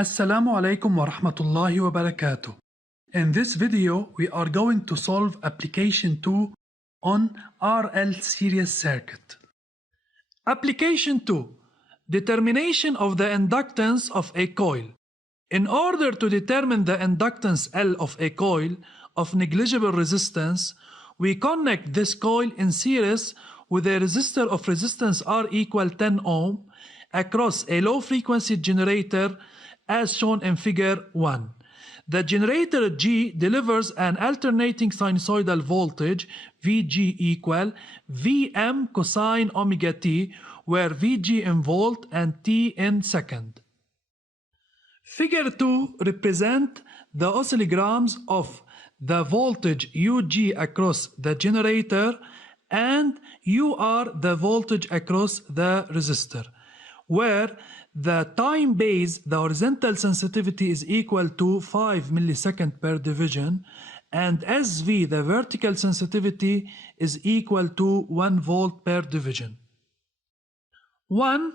Assalamu alaikum wa rahmatullahi wa barakatuh. In this video, we are going to solve application 2 on RL series circuit. Application 2. Determination of the inductance of a coil. In order to determine the inductance L of a coil of negligible resistance, we connect this coil in series with a resistor of resistance R equal 10 ohm across a low frequency generator as shown in figure 1. The generator G delivers an alternating sinusoidal voltage Vg equal Vm cosine omega t, where Vg in volt and t in second. Figure 2 represent the oscillograms of the voltage Ug across the generator and UR the voltage across the resistor, where the time base, the horizontal sensitivity is equal to 5 millisecond per division, and SV, the vertical sensitivity, is equal to 1 volt per division. 1.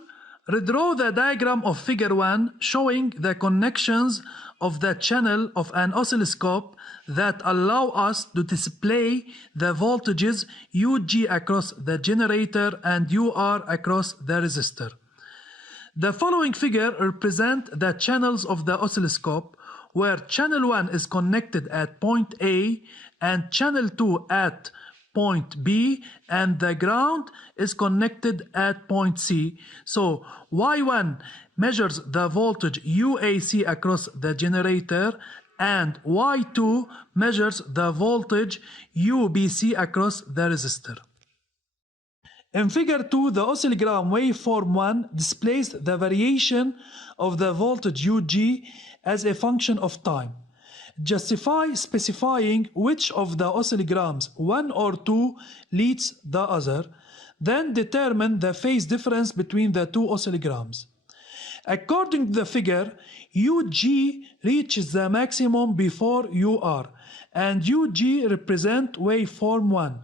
Redraw the diagram of figure 1 showing the connections of the channel of an oscilloscope that allow us to display the voltages Ug across the generator and UR across the resistor. The following figure represents the channels of the oscilloscope, where channel 1 is connected at point A and channel 2 at point B, and the ground is connected at point C. So Y1 measures the voltage UAC across the generator, and Y2 measures the voltage UBC across the resistor. In figure 2, the oscillogram waveform 1 displays the variation of the voltage Ug as a function of time. Justify specifying which of the oscillograms 1 or 2 leads the other, then determine the phase difference between the two oscillograms. According to the figure, Ug reaches the maximum before UR, and Ug represent waveform 1.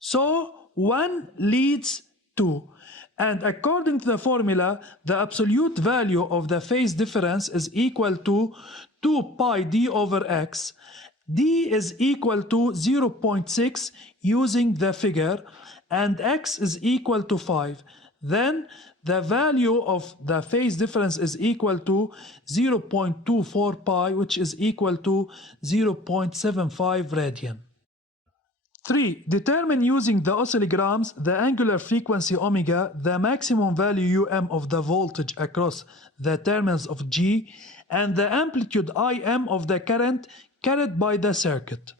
So 1 leads 2, and according to the formula, the absolute value of the phase difference is equal to 2 pi d over x. D is equal to 0.6 using the figure, and x is equal to 5. Then the value of the phase difference is equal to 0.24 pi, which is equal to 0.75 radian. 3. Determine using the oscillograms the angular frequency omega, the maximum value Um of the voltage across the terminals of G, and the amplitude Im of the current carried by the circuit.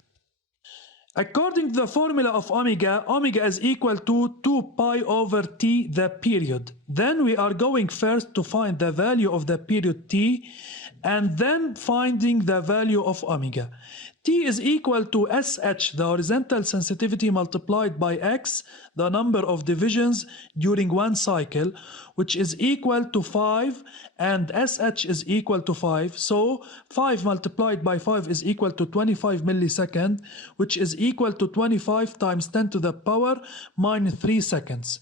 According to the formula of omega, omega is equal to 2 pi over t, the period. Then we are going first to find the value of the period t, and then finding the value of omega. T is equal to SH, the horizontal sensitivity, multiplied by X, the number of divisions during one cycle, which is equal to 5, and SH is equal to 5. So 5 multiplied by 5 is equal to 25 millisecond, which is equal to 25 times 10 to the power minus 3 seconds.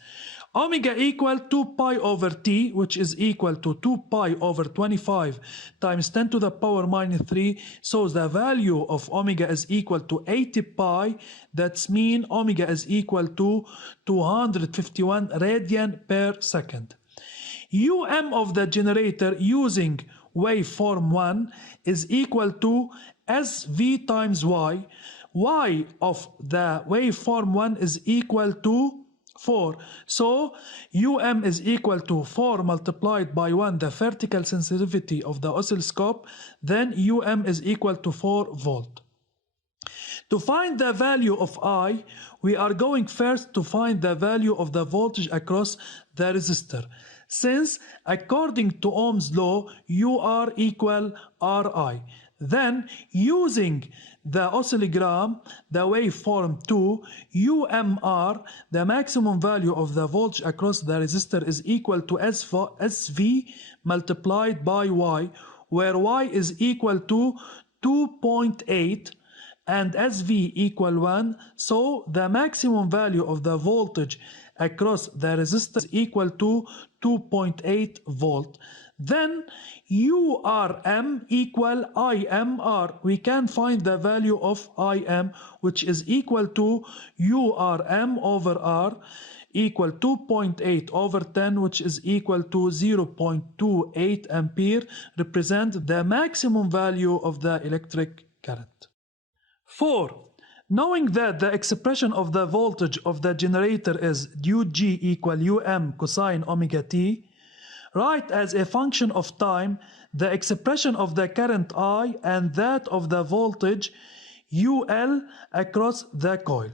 Omega equal 2 pi over t, which is equal to 2 pi over 25 times 10 to the power minus 3. So the value of omega is equal to 80 pi. That's mean omega is equal to 251 radian per second. Um of the generator using waveform 1 is equal to SV times Y. Y of the waveform 1 is equal to 4. So Um is equal to 4 multiplied by 1, the vertical sensitivity of the oscilloscope. Then Um is equal to 4 volt. To find the value of I, we are going first to find the value of the voltage across the resistor, since according to Ohm's law, UR equal RI. Then, using the oscillogram, the waveform 2, UMR, the maximum value of the voltage across the resistor, is equal to SV multiplied by Y, where Y is equal to 2.8 and SV equal 1. So the maximum value of the voltage across the resistor is equal to 2.8 volt. Then URM equal IMR. We can find the value of IM, which is equal to URM over R, equal 2.8 over 10, which is equal to 0.28 ampere, represent the maximum value of the electric current. 4. Knowing that the expression of the voltage of the generator is UG equal UM cosine omega t, write as a function of time the expression of the current I and that of the voltage UL across the coil.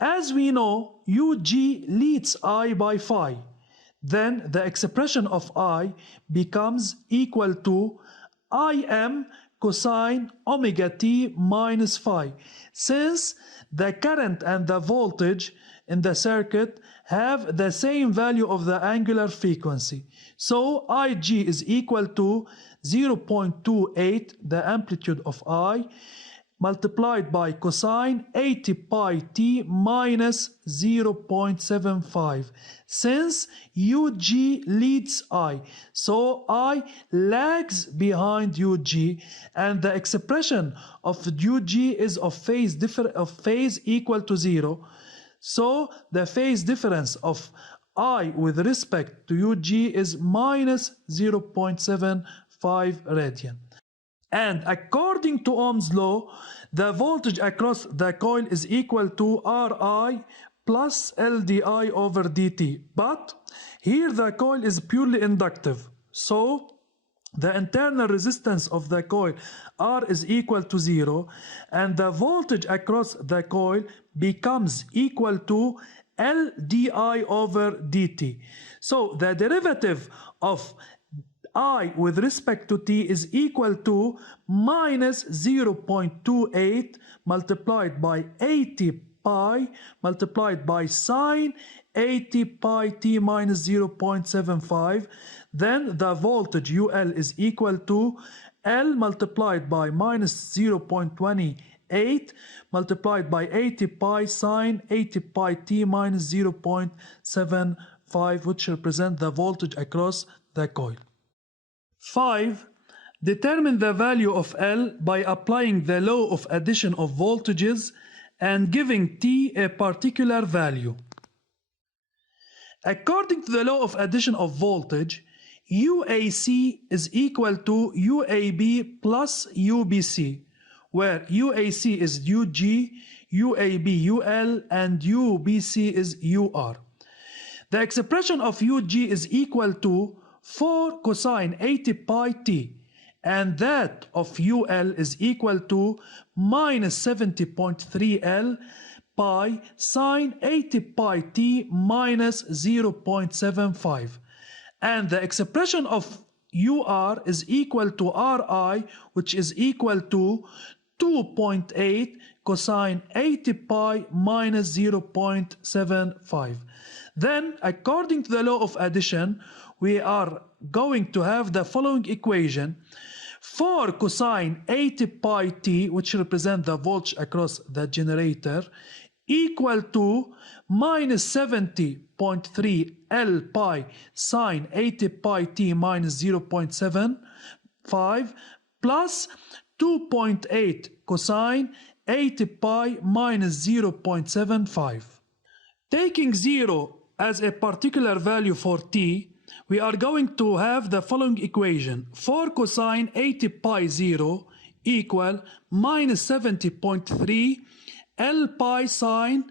As we know, UG leads I by phi. Then the expression of I becomes equal to Im cosine omega t minus phi, since the current and the voltage in the circuit have the same value of the angular frequency. So Ig is equal to 0.28, the amplitude of I, multiplied by cosine 80 pi t minus 0.75. Since UG leads I, so I lags behind UG, and the expression of UG is of phase equal to 0. So the phase difference of I with respect to UG is minus 0.75 radian. And according to Ohm's law, the voltage across the coil is equal to Ri plus LdI over dt. But here the coil is purely inductive. So the internal resistance of the coil R is equal to 0, and the voltage across the coil becomes equal to LdI over dt. So the derivative of I with respect to t is equal to minus 0.28 multiplied by 80 pi multiplied by sine 80 pi t minus 0.75. Then the voltage UL is equal to L multiplied by minus 0.28 multiplied by 80 pi sine 80 pi t minus 0.75, which represent the voltage across the coil. 5. Determine the value of L by applying the law of addition of voltages and giving T a particular value. According to the law of addition of voltage, UAC is equal to UAB plus UBC, where UAC is UG, UAB UL, and UBC is UR. The expression of UG is equal to 4 cosine 80 pi t, and that of UL is equal to minus 70.3 L pi sine 80 pi t minus 0.75, and the expression of UR is equal to RI, which is equal to 2.8 cosine 80 pi minus 0.75. Then, according to the law of addition, we are going to have the following equation: 4 cosine 80 pi t, which represent the voltage across the generator, equal to minus 70.3 L pi sine 80 pi t minus 0.75 plus 2.8 cosine 80 pi minus 0.75. Taking 0 as a particular value for t, we are going to have the following equation: 4 cosine 80 pi 0 equal minus 70.3 L pi sine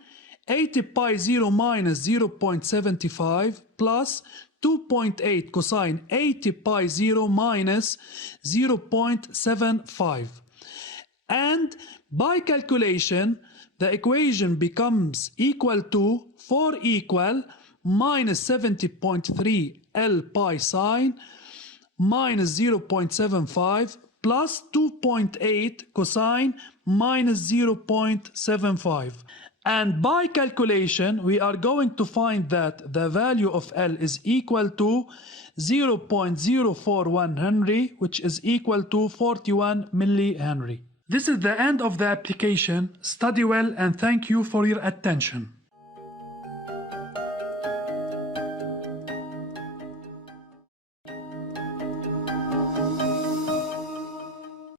80 pi 0 minus 0.75 plus 2.8 cosine 80 pi 0 minus 0.75. And by calculation, the equation becomes equal to 4 equal minus 70.3 L pi sine minus 0.75 plus 2.8 cosine minus 0.75. And by calculation, we are going to find that the value of L is equal to 0.041 Henry, which is equal to 41 millihenry. This is the end of the application. Study well and thank you for your attention.